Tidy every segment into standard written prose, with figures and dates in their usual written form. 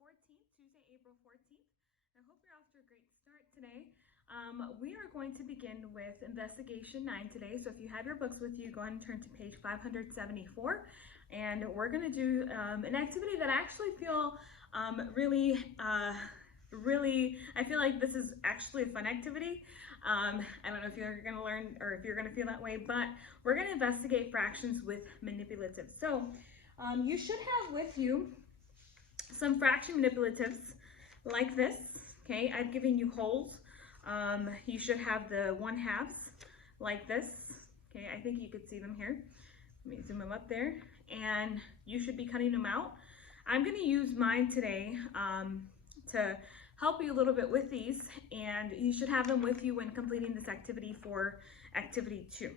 14th, Tuesday, April 14th. I hope you're off to a great start today. We are going to begin with Investigation 9 today. So if you have your books with you, go ahead and turn to page 574. And we're going to do an activity that I actually feel I feel like this is actually a fun activity. I don't know if you're going to learn or if you're going to feel that way, but we're going to investigate fractions with manipulatives. So you should have with you some fraction manipulatives like this. Okay, I've given you wholes. You should have the 1/2 like this. Okay, I think you could see them here. Let me zoom them up there. And you should be cutting them out. I'm going to use mine today to help you a little bit with these, and you should have them with you when completing this activity for activity 2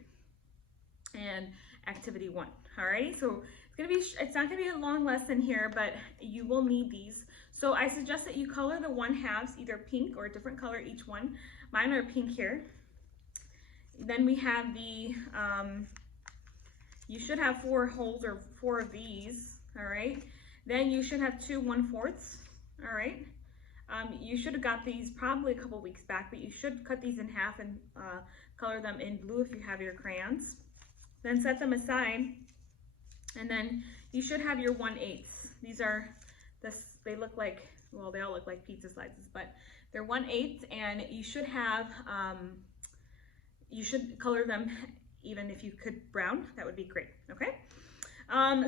and activity 1. Alrighty, so it's not gonna be a long lesson here, but you will need these. So I suggest that you color the 1/2 either pink or a different color each one. Mine are pink here. Then we have the you should have 4 holes or 4 of these. All right, then you should have 2 1/4. All right, you should have got these probably a couple weeks back, but you should cut these in half and color them in blue if you have your crayons. Then set them aside, and then you should have your 1/8. These are they look like, well, they all look like pizza slices, but they're 1/8, and you should have you should color them, even if you could brown, that would be great. Okay,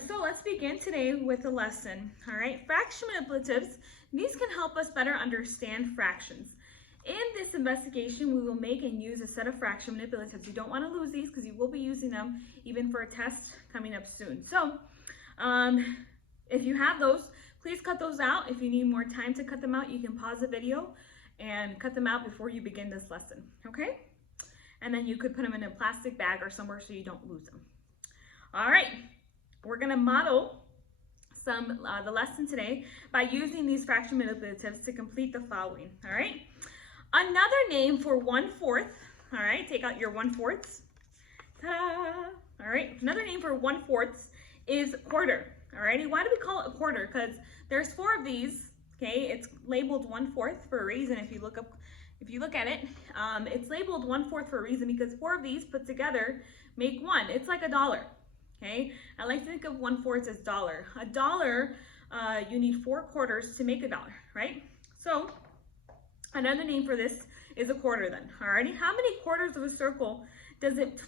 so let's begin today with the lesson. All right, fraction manipulatives, these can help us better understand fractions. In this investigation, we will make and use a set of fraction manipulatives. You don't want to lose these because you will be using them even for a test coming up soon. So if you have those, please cut those out. If you need more time to cut them out, you can pause the video and cut them out before you begin this lesson, okay? And then you could put them in a plastic bag or somewhere so you don't lose them. All right, we're gonna model the lesson today by using these fraction manipulatives to complete the following, all right? Another name for 1/4, all right, take out your 1/4. Ta-da! All right, another name for 1/4 is quarter, all righty? Why do we call it a quarter? Because there's 4 of these, okay? It's labeled 1/4 for a reason. If you look at it, it's labeled 1/4 for a reason because 4 of these put together make 1. It's like a dollar, okay? I like to think of 1/4 as dollar. A dollar, you need 4 quarters to make a dollar, right? So another name for this is a quarter then, alrighty? How many quarters of a circle does it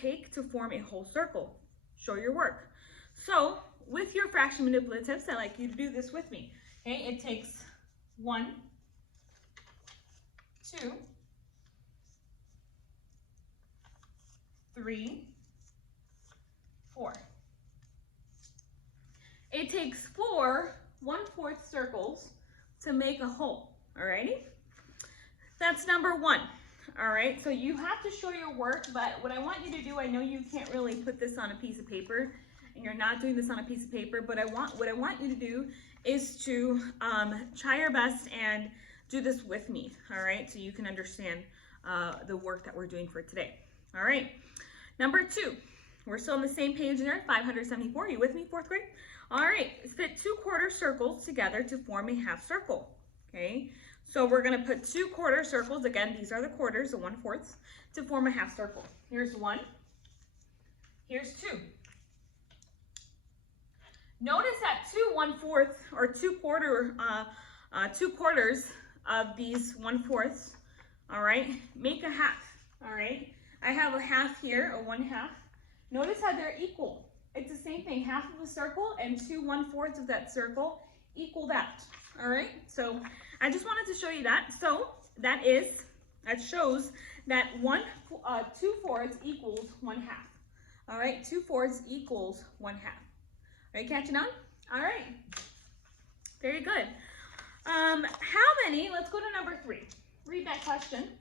take to form a whole circle? Show your work. So with your fraction manipulatives, I'd like you to do this with me, okay? It takes 1, 2, 3, 4. It takes 4 1/4 circles to make a whole, alrighty? That's number 1, all right? So you have to show your work, but what I want you to do, I know you can't really put this on a piece of paper, and you're not doing this on a piece of paper, but what I want you to do is to try your best and do this with me, all right? So you can understand the work that we're doing for today, all right? Number 2, we're still on the same page there, 574. Are you with me, 4th grade? All right, fit 2 quarter circles together to form a half circle, okay? So we're gonna put 2 quarter circles, again, these are the quarters, the 1/4, to form a half circle. Here's 1, here's 2. Notice that 2 1/4 or 2 quarters of these 1/4, all right, make a half, all right? I have a half here, a 1/2. Notice how they're equal. It's the same thing, half of a circle and 2 1/4 of that circle equal that, all right? So I just wanted to show you that. So that shows that 2/4 equals 1/2, all right? 2/4 equals 1/2. Are you catching on? All right, very good. How many, let's go to number 3. Read that question.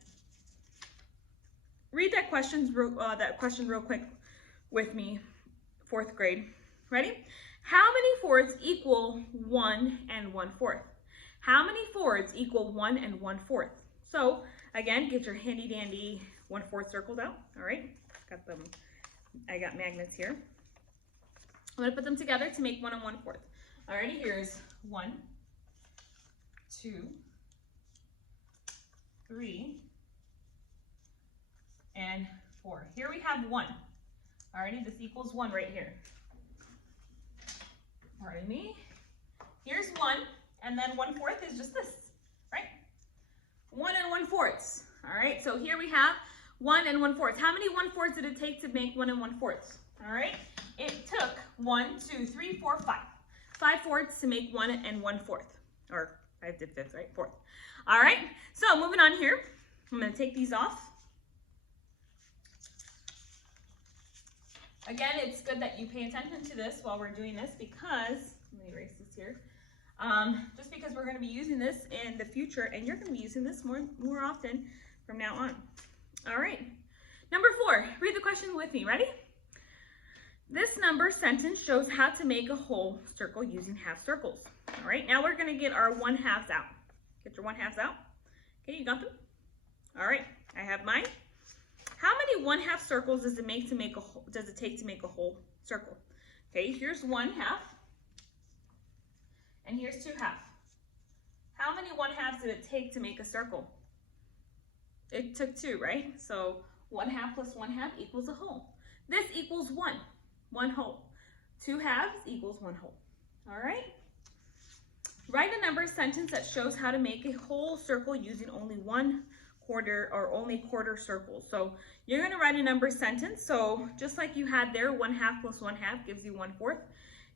Read that question real quick with me, 4th grade. Ready? How many 4s equal 1 and 1/4? How many 4s equal 1 and 1/4? So again, get your handy dandy 1/4 circled out. All right, I got magnets here. I'm gonna put them together to make 1 and 1/4. Alrighty, here's 1, 2, 3, and 4. Here we have 1. Alrighty, this equals 1 right here. Pardon me. Here's 1, and then 1/4 is just this, right? 1 and 1/4. Alright, so here we have 1 and 1/4. How many 1/4 did it take to make 1 and 1/4? Alright, it took 1, 2, 3, 4, 5. 5/4 to make 1 and 1/4. Or 5 did 5th, right? 4th. Alright, so moving on here. I'm going to take these off. Again, it's good that you pay attention to this while we're doing this because, let me erase this here, just because we're going to be using this in the future and you're going to be using this more often from now on. All right, number 4, read the question with me. Ready? This number sentence shows how to make a whole circle using half circles. All right, now we're going to get our 1/2s out. Get your 1/2s out. Okay, you got them? All right, I have mine. How many 1/2 circles does it take to make a whole circle? Okay, here's 1/2, and here's 2/2. How many 1/2s did it take to make a circle? It took 2, right? So 1/2 plus 1/2 equals a whole. This equals 1 whole. 2/2 equals 1 whole. All right. Write a number sentence that shows how to make a whole circle using only 1/4 or only quarter circles. So you're going to write a number sentence. So just like you had there, 1/2 plus 1/2 gives you 1/4.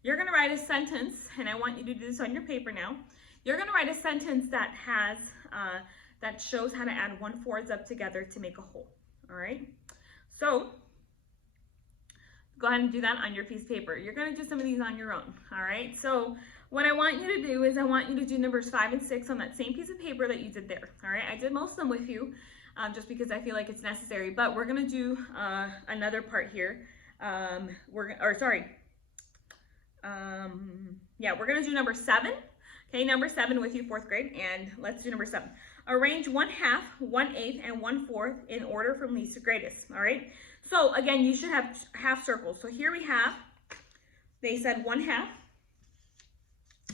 You're going to write a sentence, and I want you to do this on your paper now. You're going to write a sentence that has that shows how to add 1/4s up together to make a whole. All right. So go ahead and do that on your piece of paper. You're going to do some of these on your own. All right. So what I want you to do is I want you to do numbers 5 and 6 on that same piece of paper that you did there. All right, I did most of them with you just because I feel like it's necessary, but we're gonna do another part here. We're gonna do number 7. Okay, number 7 with you, 4th grade, and let's do number 7. Arrange 1/2, 1/8, and 1/4 in order from least to greatest. All right, so again, you should have half circles. So here we have, they said 1/2.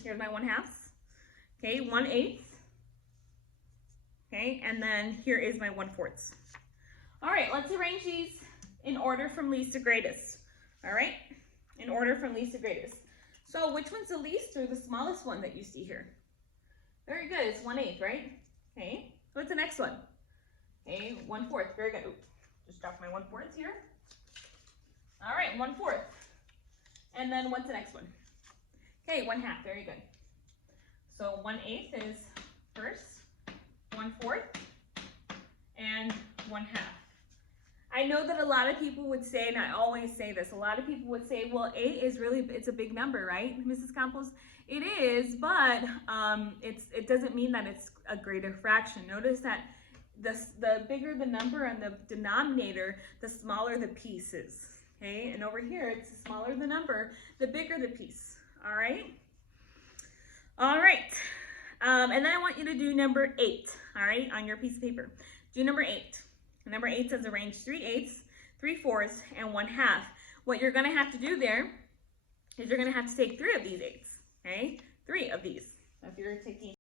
Here's my 1/2. Okay, 1/8. Okay, and then here is my 1/4. All right, let's arrange these in order from least to greatest. All right, in order from least to greatest. So which one's the least or the smallest one that you see here? Very good, it's 1/8, right? Okay, what's the next one? Okay, 1/4, very good. Oops, just dropped my 1/4 here. All right, 1/4. And then what's the next one? Okay, 1/2, very good. So 1/8 is first, 1/4, and 1/2. I know that a lot of people would say, and I always say this, a lot of people would say, well, 8 is really, it's a big number, right, Mrs. Campos? It is, but it doesn't mean that it's a greater fraction. Notice that the bigger the number and the denominator, the smaller the piece is, okay? And over here, it's the smaller the number, the bigger the piece. All right. And then I want you to do number 8, all right, on your piece of paper. Do number 8. Number 8 says arrange 3/8, 3/4, and 1/2. What you're going to have to do there is you're going to have to take 3 of these 8s, okay? 3 of these. So if you're taking